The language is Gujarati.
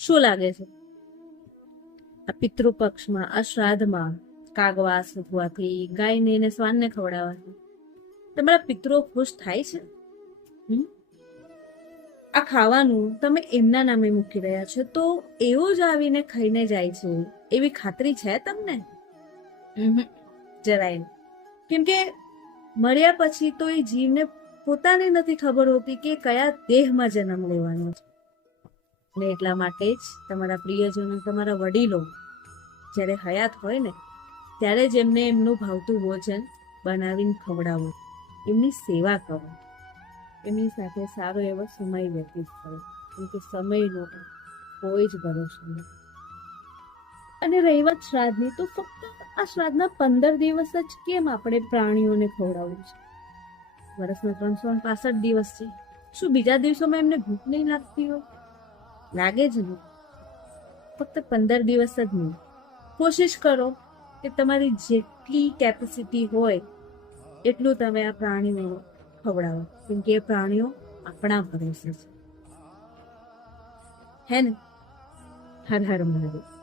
શું લાગે છે આ પિતૃપક્ષમાં, આ શ્રાદ્ધમાં કાગવાસ થવાથી, ગાયને ને શ્વાનને ખવડાવવાથી તમારા પિતૃઓ ખુશ થાય છે? આ ખાવાનું તમે એમના નામે મૂકી રહ્યા છો તો એવો જ આવીને ખાઈને જાય છે એવી ખાતરી છે તમને? જરાય. કેમ કે મર્યા પછી તો એ જીવને પોતાને નથી ખબર હોતી કે કયા દેહમાં જન્મ લેવાનો છે. અને એટલા માટે જ તમારા પ્રિયજનો, તમારા વડીલો જ્યારે હયાત હોય ને ત્યારે જ એમને એમનું ભાવતું ભોજન બનાવીને ખવડાવો, એમની સેવા કરો, એમની સાથે સારો એવો સમય વ્યતીત કરો. કેમ કે સમયનો કોઈ જ ભરોસો નથી. અને રહી વાત શ્રાદ્ધની, તો ફક્ત આ શ્રાદ્ધના 15 દિવસ જ કેમ આપણે પ્રાણીઓને ખવડાવવું છે? વર્ષના 365 દિવસ છે. શું બીજા દિવસોમાં એમને ભૂખ નહીં લાગતી હોય? લાગે જ નહીં. ફક્ત 15 દિવસ જ નહીં. કોશિશ કરો કે તમારી જેટલી કેપેસિટી હોય એટલું તમે આ પ્રાણીઓ ખવડાવો. કેમ કે એ પ્રાણીઓ આપણા ભરોસે છે. હે ને? હર હર મહાદેવ.